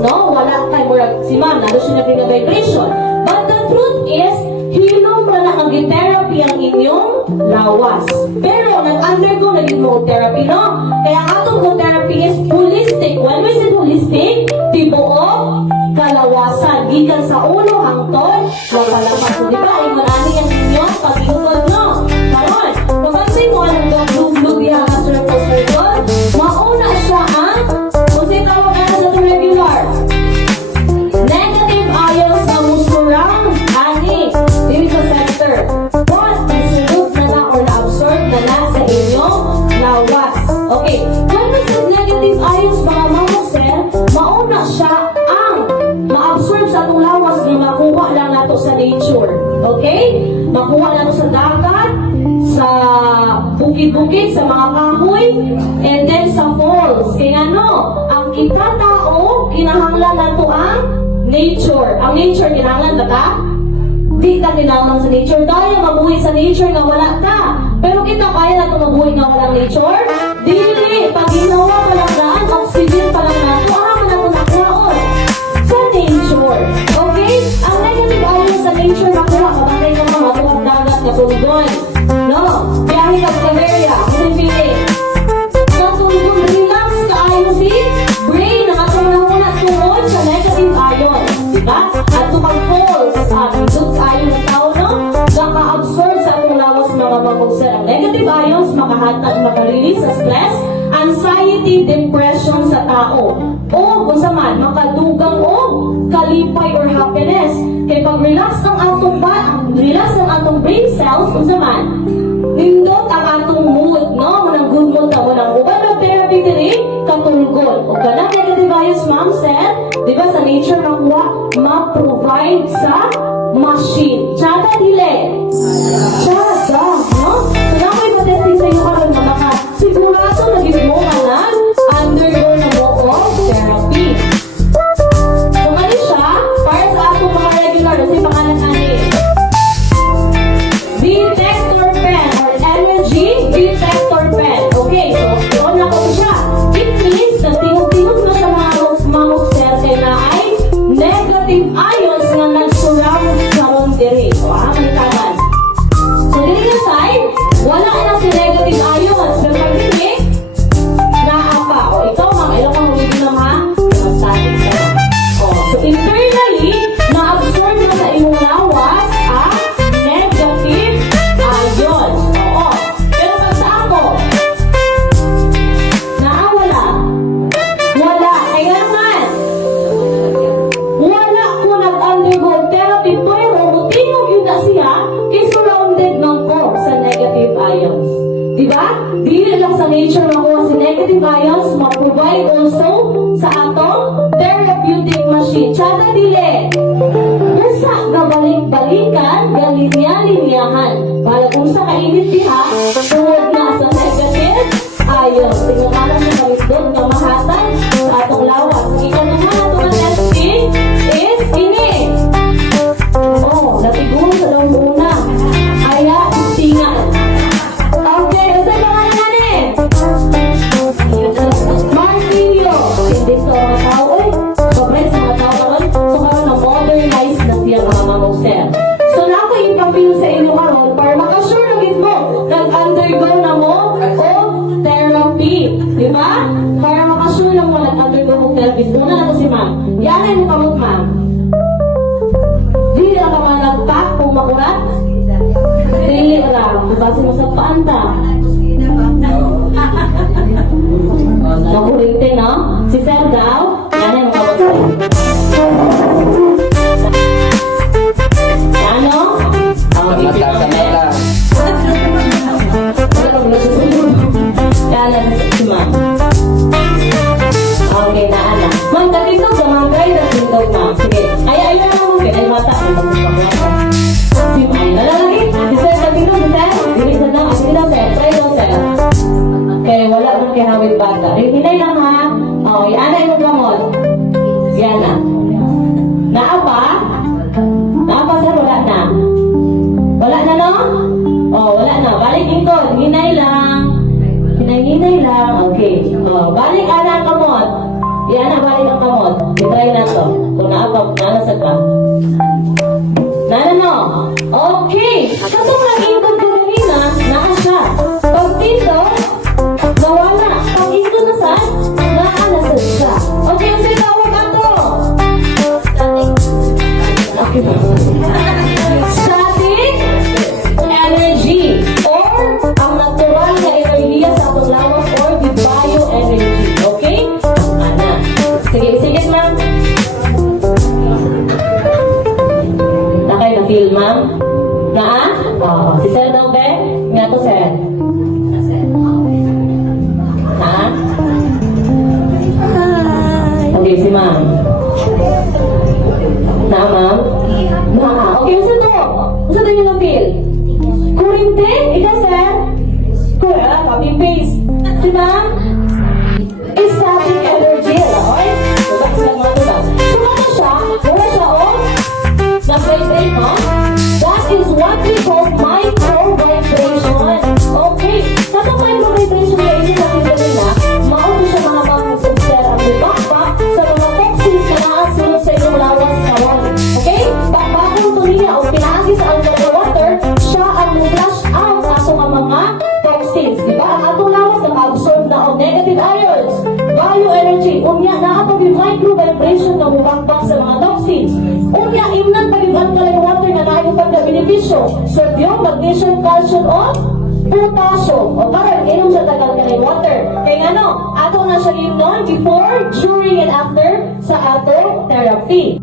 no? Wala kay murag si ma'am, nalo siya na pinag-vibration. But the truth is, hilom ra na ang therapy ang inyong lawas. Pero nag-undergo naging mood therapy, no? Kaya ang atong mood therapy is holistic. When we say holistic, tibuok kalawasan. Gikan sa ulo hangtod, lapalapas. So, di ba? Ay manani ang inyong pag-iugod, no? Karon, kapag mo ang blue diha nga circle, mauna siya ang kung sa'yo tawag na sa regular. Negative ions na musurang ani dito sa center. But, nasunod na na or na-absorb na na sa inyong lawas. Okay, when we say negative ions, mga mamosel, mauna siya ang ma-absorb sa atong lawas na makuha lang nato sa nature. Okay? Makuha lang nato sa dagat, sa bukid-bukid, sa mga kahoy, and then sa falls. Kaya ano, ang kita tao, kinahanglan nato ang nature. Ang nature, kinahanglan ba ka? Di ka kinahanglan sa nature. Kaya mabuhay sa nature nga wala ka. Pero kita kaya nato mabuhay nga walang nature? Dili, pag ginawa pa lang daan, oxygen pa lang nato, man nato nakuhaon sa nature. Okay? Ang negative ions sa nature nakuha, kapatay ka mga matuwag dagat na tulugon. No? Biyahe ka sa area, kasi pili. Sa tulugon, relax ka ayon si brain na matulungan at tungod sa negative ions. Diba? At tukang-falls, bidot ayon ng tao, no? Naka-absorb sa atong lawas mga mamugser. Ang negative ions, makahatag, makarelease sa stress, anxiety, depression sa tao. O, kung saan, makadugang o kalipay or happiness. Kaya pag relax ng atong relax ng atong brain cells, kung saan, nindot ang atong mood, no? Munang good mood na munang uban ng therapy diri, katulgol. O ganang negative ions, ma'am said, di ba sa nature nakuha, ma-provide sa machine. Tsada dile. Tsada, no? So na ko ipatesting sa iyo karon na maka sigurado na mo nga undergo na mo of therapy. So ano siya? Para sa atong mga regular, kasi pangalan ani. Detector pen or energy detector pen. Okay, so yun na ko siya. It means na tingog-tingog na sa mga mamok cells kay na ay negative ions nga nag-surround karon diri. O manitaman. So diri na side, wala na si negative ions. Pero pag diri, naapa. O ikaw mga ilang kang hindi na ha? Static sa. O, so internally, na-absorb na sa iyong lawas ang negative ions. Oo. Pero pag sa ako, naawala. Wala. Kaya naman, wala ko nag-undergo therapy pero tingog yun na siya is surrounded ng ko sa negative ions. Diba? Dili lang sa nature makuha si negative ions, ma-provide also sa atong therapeutic machine. Tsada dili. Basta gabalik-balikan, galinya-linyahan. Para kung sa kainit diha, tungod na sa negative ions. Tingnan na kamisdod na mahatan sa atong lawas. Ikaw naman atong testing is ini. Oh, natiguan sa lang muna. Aya, tingan. Okay, nasa pangalan na ni? Martillo. Hindi sa mga tao. Uy, sobrang sa mga tao karon. So karon na modernized na siya mga mamosel. So na ako ipapil sa inyo karon para makasure na mo nag-undergo na mo o therapy. Di ba? Para makasure na mo nag-undergo mo therapy. Una na to si ma'am. Yan ay mo kamot ma'am. Dili lang ka mga nagpack kung makurat. Dili lang. Basi mo sa paanta. Nakulitin, no? Si Sir daw. Yan ay mo kamot sa'yo. Yan, no? Mata sa mata. Yan, si ma'am. Okay, naana. Ma'am, katitog ka, ma'am. Try na titog, ma'am. Sige. Ay, na mo. Kaya mata. Si ma'am. Nalalagi. Si Sir, katitog, si Sir. Dili sa daw. Sige daw, Sir. Try daw, Sir. Kaya wala mong kinawit bata. Hinay lang, ha? O, yan na yung gamot. Yan na. Naapa? Naapa, Sir? Wala na. Wala na, no? O, wala na. Balik ikot. Hinay lang. Hinay lang. Okay. O, balik ana ang kamot. Yan na, balik ang kamot. I-try na to. Kung naanasad ka. No. Okay. Katong nag-ikot ko kanina, naa siya. Pag dito, nawala. Pag ikot na saan, naanasad siya. Okay, ang sinawag ato. Okay ba? Static energy or ang natural na enerhiya sa atong lawas or the bioenergy. Okay? Ana. Sige, ma'am. Nakay na feel, ma'am? Naa? Oo. Si Sir daw, be? Nga to, Sir. Ha? Okay, si ma'am. Na, ma'am? Na. Okay, usa to? Usa to yung na-feel? Kurinte? Ikaw, Sir? Copy-paste. Si ma'am? Static energy. Okay? So, that's lang mga to, ma'am. So, ano siya? Wala siya, oh? Na grade 8, no? That is what we call micro-vibration. Okay. Kapag micro-vibration na ini natin gawin na, mauto siya mga mag-observe ang bubakbak sa mga toxins na nakasunod sa inyong lawas karon. Okay? Bakbakong ito niya o pinaagi sa underwater, siya ang flush out ato ang mga toxins. Diba? Ang atong lawas naka-absorb na ang negative ions. Bioenergy. Unya na ato yung micro-vibration na bubakbak sa mga toxins. Unya, imnan pa yung alkaline water na naayong pagka-benepisyo. Sodium, magnesium, calcium, o potassium. O karon inom sa alkaline water. Kaya ano, ato na siya inom before, during, and after sa ato therapy.